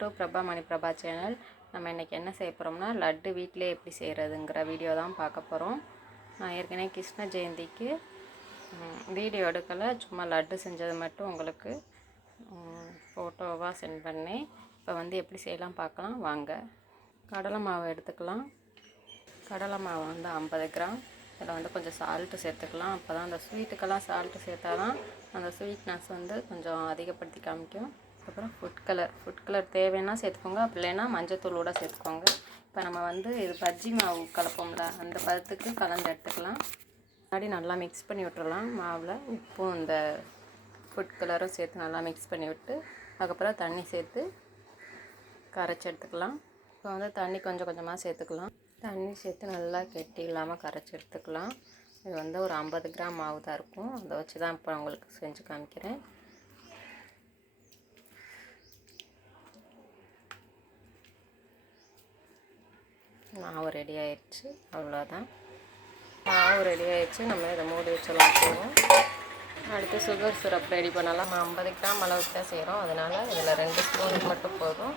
To Prabha Mani Prabha channel. நம்ம இன்றைக்கி என்ன செய்ய போகிறோம்னா லட்டு வீட்டிலே எப்படி செய்கிறதுங்கிற வீடியோ தான் பார்க்க போகிறோம் நான் ஏற்கனவே கிருஷ்ண ஜெயந்திக்கு வீடியோ எடுக்கலை. சும்மா லட்டு செஞ்சது மட்டும் உங்களுக்கு ஃபோட்டோவாக சென்ட் பண்ணேன். இப்போ வந்து எப்படி செய்யலாம் பார்க்கலாம். வாங்க. கடலை மாவு எடுத்துக்கலாம். கடலை மாவு வந்து ஐம்பது கிராம். இதில் வந்து கொஞ்சம் சால்ட்டு சேர்த்துக்கலாம். அப்போ தான் அந்த ஸ்வீட்டுக்கெல்லாம் சால்ட்டு சேர்த்தா தான் அந்த ஸ்வீட்னஸ் வந்து கொஞ்சம் அதிகப்படுத்தி காமிக்கும். அதுக்கப்புறம் ஃபுட் கலர் ஃபுட் கலர் தேவைன்னா சேர்த்துக்கோங்க. அப்படி இல்லைன்னா மஞ்சத்தூளோட சேர்த்துக்கோங்க. இப்போ நம்ம வந்து இது பஜ்ஜி மாவு கலப்போம்ல அந்த பதத்துக்கு கலந்து எடுத்துக்கலாம். முன்னாடி நல்லா மிக்ஸ் பண்ணி விட்டுறலாம். மாவில் உப்பும் இந்த ஃபுட் கலரும் சேர்த்து நல்லா மிக்ஸ் பண்ணி விட்டு அதுக்கப்புறம் தண்ணி சேர்த்து கரைச்சி எடுத்துக்கலாம். இப்போ வந்து தண்ணி கொஞ்சம் கொஞ்சமாக சேர்த்துக்கலாம். தண்ணி சேர்த்து நல்லா கெட்டி இல்லாமல் கரைச்சி எடுத்துக்கலாம். இது வந்து ஒரு ஐம்பது கிராம் மாவு தான் இருக்கும். அதை வச்சு தான் இப்போ உங்களுக்கு செஞ்சு காமிக்கிறேன். மாவு ரெடி ஆயிடுச்சு. அவ்வளோதான் மாவு ரெடி ஆயிடுச்சு. நம்ம இதை மூடி வச்சலாம் போவோம் அடுத்து சுகர் சிரப் ரெடி பண்ணலாம். நம்ம ஐம்பது கிராம் அளவுக்கு தான் செய்கிறோம் அதனால் இதில் ரெண்டு ஸ்பூன் மட்டும் போதும்.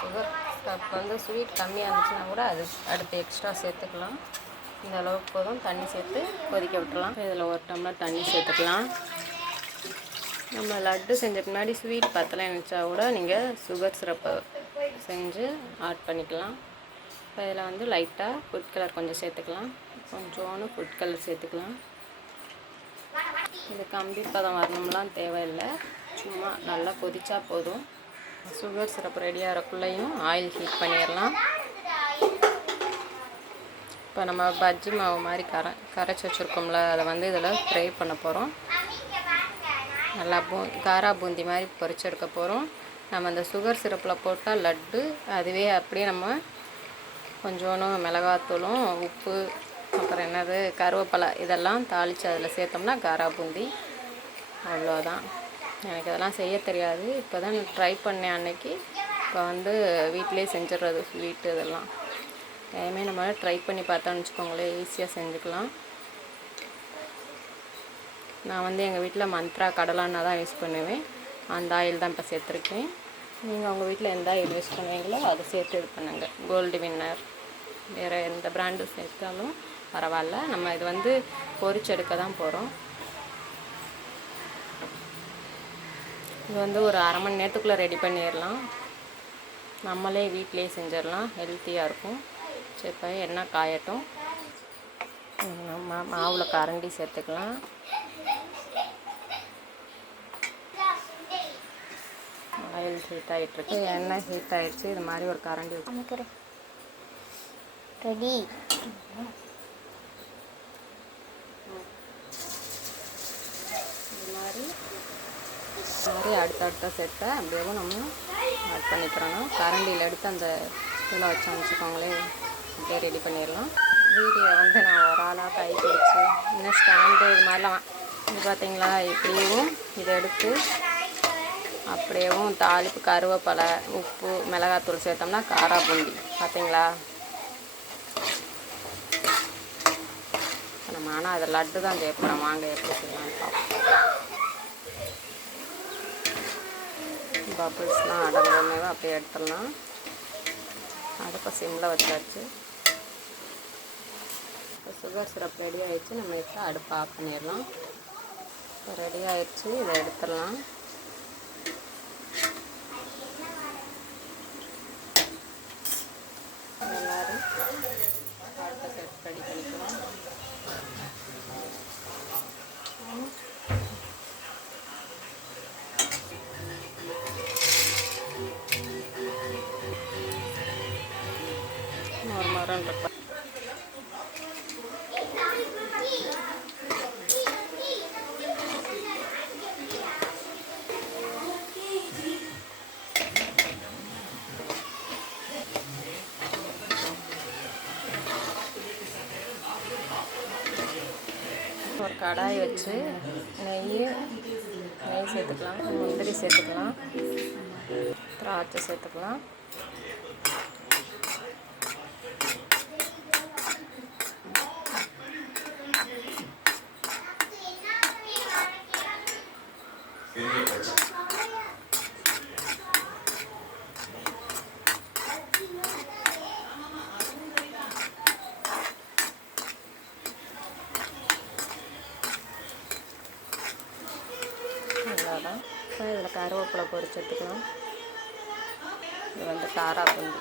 சுகர் சிரப் வந்து ஸ்வீட் கம்மியாக இருந்துச்சுன்னா கூட அது அடுத்து எக்ஸ்ட்ரா சேர்த்துக்கலாம். இந்த அளவுக்கு போதும். தண்ணி சேர்த்து கொதிக்க விட்டுலாம் இதில் ஒரு டம்ளர் தண்ணி சேர்த்துக்கலாம். நம்ம லட்டு செஞ்ச பின்னாடி ஸ்வீட் பத்தலை நினச்சா கூட நீங்கள் சுகர் சிரப்பை செஞ்சு ஆட் பண்ணிக்கலாம். இப்போ இதில் வந்து லைட்டாக ஃபுட் கலர் கொஞ்சம் சேர்த்துக்கலாம். கொஞ்சோன்னு ஃபுட் கலர் சேர்த்துக்கலாம். இது கம்பி பதம் வரணும்லாம் தேவையில்லை. சும்மா நல்லா கொதிச்சா போதும். சுகர் சிரப் ரெடியாகிறக்குள்ளேயும் ஆயில் ஹீட் பண்ணிடலாம். இப்போ நம்ம பஜ்ஜி மாவு மாதிரி கரை கரைச்சி வச்சுருக்கோம்ல அதை வந்து இதில் ஃப்ரை பண்ண போகிறோம் நல்லா பூ காரா பூந்தி மாதிரி பொறிச்செடுக்க போகிறோம் நம்ம அந்த சுகர் சிரப்பில் போட்டால் லட்டு அதுவே அப்படியே நம்ம கொஞ்சோண்டு மிளகாத்தூளும் உப்பு அப்புறம் என்னது கருவேப்பிலை இதெல்லாம் தாளித்து அதில் சேர்த்தோம்னா காரா பூந்தி. அவ்வளோதான். எனக்கு இதெல்லாம் செய்ய தெரியாது. இப்போ தான் நான் ட்ரை பண்ணேன் அன்னைக்கு. இப்போ வந்து வீட்டிலே செஞ்சிடுறது ஸ்வீட்டு இதெல்லாம். எதுவுமே நம்ம ட்ரை பண்ணி பார்த்தோன்னு வச்சுக்கோங்களேன் ஈஸியாக செஞ்சுக்கலாம். நான் வந்து எங்கள் வீட்டில் மந்த்ரா கடலான்னா தான் யூஸ் பண்ணுவேன். அந்த ஆயில் தான் இப்போ சேர்த்துருக்கேன். நீங்கள் உங்கள் வீட்டில் எந்த ஆயில் யூஸ் பண்ணுவீங்களோ அதை சேர்த்து இது பண்ணுங்கள் கோல்டு வின்னர் வேறு எந்த பிராண்டும் சேர்த்தாலும் பரவாயில்ல. நம்ம இது வந்து பொறிச்செடுக்க தான் போகிறோம் இது வந்து ஒரு அரை மணி நேரத்துக்குள்ளே ரெடி பண்ணிடலாம். நம்மளே வீட்டிலே செஞ்சிடலாம். ஹெல்த்தியாக இருக்கும். சரி இப்போ எண்ணெய் காயட்டும். நம்ம மாவில் கரண்டி சேர்த்துக்கலாம். ஆயில் ஹீட் ஆகிட்டுருக்கு எண்ணெய் ஹீட் ஆகிடுச்சு இது மாதிரி ஒரு கரண்டி வச்சு ரெடி. இது மாதிரி இது மாதிரி அடுத்தடுத்த செட்டை அப்படியே நம்ம ஆட் பண்ணிக்கிறோம் கரண்டியில் எடுத்து அந்த இதில் வச்சு வச்சுக்கோங்களேன் அப்படியே ரெடி பண்ணிடலாம். வீடியோ வந்து நான் ஒரு ஆளாக கை பிடிச்சி இன்னும் ஸ்டாண்டு இது மாதிரிலாம் இது பார்த்தீங்களா? இப்படியும் இதை எடுத்து அப்படியேவும் தாளிப்பு கருவேப்பிலை உப்பு மிளகாத்தூள் சேர்த்தோம்னா காரா பூந்தி. பார்த்தீங்களா? நம்ம ஆனால் அதை லட்டு தான் தேவைப்படும் வாங்க எப்படி செய்யலாம்னு பார்ப்போம். பபிள்ஸ்லாம் அடங்குமே அப்படியே எடுத்துடலாம். அடுப்பை சிம்மில் வச்சாச்சு. இப்போ சுகர் சிரப் ரெடி ஆகிடுச்சு நம்ம இப்போ அடுப்பை ஆஃப் பண்ணிடலாம். இப்போ ரெடி ஆகிடுச்சு இதை எடுத்துடலாம். எல்லோரும் அடுத்த செட் ரெடி பண்ணிக்கலாம். ஒரு மரம் இருக்கு ஒரு கடாய் வச்சு நெய் நெய் சேர்த்துக்கலாம் முந்திரி சேர்த்துக்கலாம் திராட்சை சேர்த்துக்கலாம். கருவேப்பிலை பொறிச்சு எடுத்துக்கலாம் இது வந்து காரா பூந்தி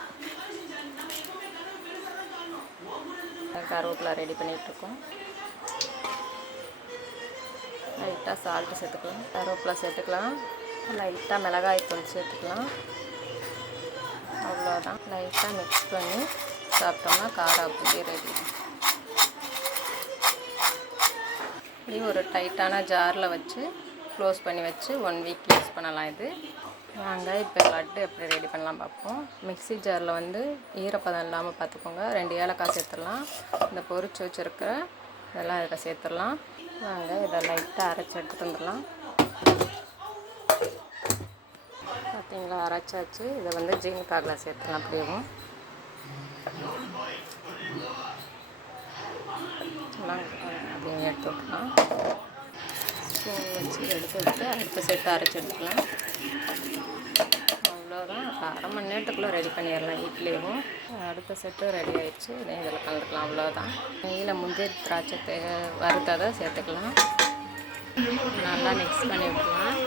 கருவேப்பிலை ரெடி பண்ணிகிட்ருக்கோம் லைட்டாக சால்ட்டு சேர்த்துக்கலாம். கருவேப்பிலை சேர்த்துக்கலாம். லைட்டாக மிளகாய் தூள் சேர்த்துக்கலாம். அவ்வளோதான் லைட்டாக மிக்ஸ் பண்ணி சாப்பிட்டோம்னா காரா பூந்தி ரெடி இப்படி ஒரு டைட்டான ஜாரில் வச்சு க்ளோஸ் பண்ணி வச்சு ஒன் வீக் யூஸ் பண்ணலாம் இது. வாங்க இப்போ லட்டு எப்படி ரெடி பண்ணலாம் பார்ப்போம். மிக்ஸி ஜாரில் வந்து ஈரப்பதம் இல்லாமல் பார்த்துக்கோங்க. ரெண்டு ஏலக்காய் சேர்த்துடலாம். இந்த பொரிச்சு வச்சுருக்கிற இதெல்லாம் இதில் சேர்த்துடலாம். வாங்க இதை லைட்டாக அரைச்சி எடுத்து வந்துடலாம். பார்த்தீங்களா அரைச்சாச்சு. இதை வந்து ஜீனி சேர்த்துலாம் அப்படியேவும் எல்லாம் அப்படியே எடுத்து விட்டுலாம் ஸ்பூன் வச்சு எடுத்து விட்டு அடுத்த செட்டு அரைச்சி எடுத்துக்கலாம். அவ்வளோதான் அரை மணி நேரத்துக்குள்ளே ரெடி பண்ணிடலாம் வீட்லேயும் அடுத்த செட்டு ரெடி ஆயிடுச்சு. இதில் கலந்துக்கலாம். அவ்வளோதான் நெய்யில் முந்திரி திராட்சை வறுத்ததை சேர்த்துக்கலாம். நல்லா மிக்ஸ் பண்ணி விட்டுலாம்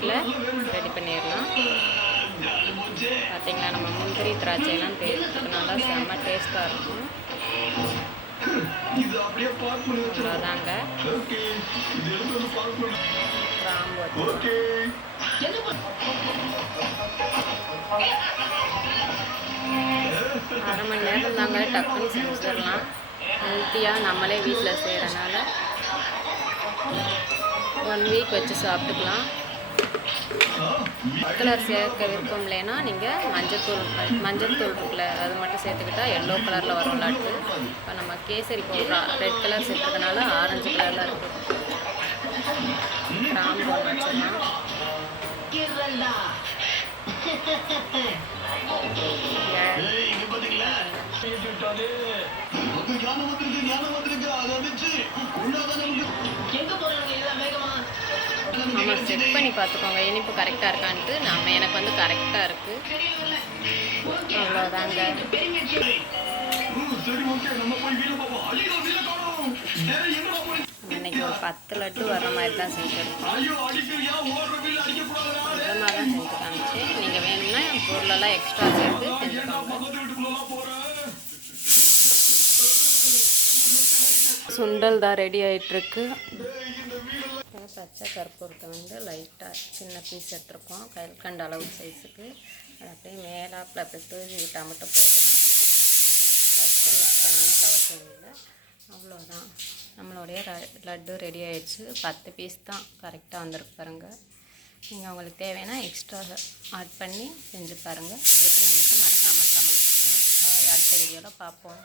தேவையான ரெடி பண்ணிடலாம். பார்த்தீங்களா நம்ம முந்திரி திராட்சையெல்லாம் தேய்க்கிறதுனால செம்ம டேஸ்ட்டாக இருக்கும். அவ்வளோதாங்க அரை மணி நேரம் தாங்க டக்குன்னு செஞ்சிடலாம். ஹெல்த்தியாக நம்மளே வீட்டில் செய்கிறனால ஒன் வீக் வச்சு சாப்பிட்டுக்கலாம். கலர் சேர்க்க விருப்பம் இல்லைன்னா நீங்கள் மஞ்சத்தூள் மஞ்சத்தூள் இருக்குல்ல அது மட்டும் சேர்த்துக்கிட்டா எல்லோ கலரில் வரும் லட்டு. இப்போ நம்ம கேசரி பவுடர் ரெட் கலர் சேர்த்துறதுனால ஆரஞ்சு கலரில் இருக்குது கிராம்பு ஒன்று ஆமாம் செக் பண்ணி பார்த்துக்கோங்க. இனிப்பு கரெக்டாக இருக்கான்ட்டு நம்ம எனக்கு வந்து கரெக்டாக இருக்குது அவ்வளோதாங்க இன்னைக்கு ஒரு பத்து லட்டு வர்ற மாதிரி தான் செஞ்சுருக்கோம் கொஞ்சமாக தான் செஞ்சு காமிச்சு நீங்கள் வேணும்னா பொருளெல்லாம் எக்ஸ்ட்ரா சேர்த்து செஞ்சுக்கோங்க சுண்டல் தான் ரெடி ஆகிட்டுருக்கு பச்சை கற்பூரத்தை வந்து லைட்டாக சின்ன பீஸ் எடுத்துருக்கோம். கையில் கண்ட அளவு சைஸுக்கு அது அப்படியே மேலாப்பில் அப்படியே தூவி விட்டால் மட்டும் போதும். ஃபஸ்ட்டு மிக்ஸ் பண்ணணும்னு அவசியம் இல்லை. அவ்வளோதான் நம்மளுடைய லட்டு ரெடி ஆகிடுச்சு பத்து பீஸ் தான் கரெக்டாக வந்திருக்கு பாருங்கள் நீங்கள் உங்களுக்கு தேவைன்னா எக்ஸ்ட்ரா ஆட் பண்ணி செஞ்சு பாருங்கள் எப்படி இருந்துச்சு மறக்காமல் கமெண்ட் பண்ணுங்கள் அடுத்த வீடியோவில் பார்ப்போம்.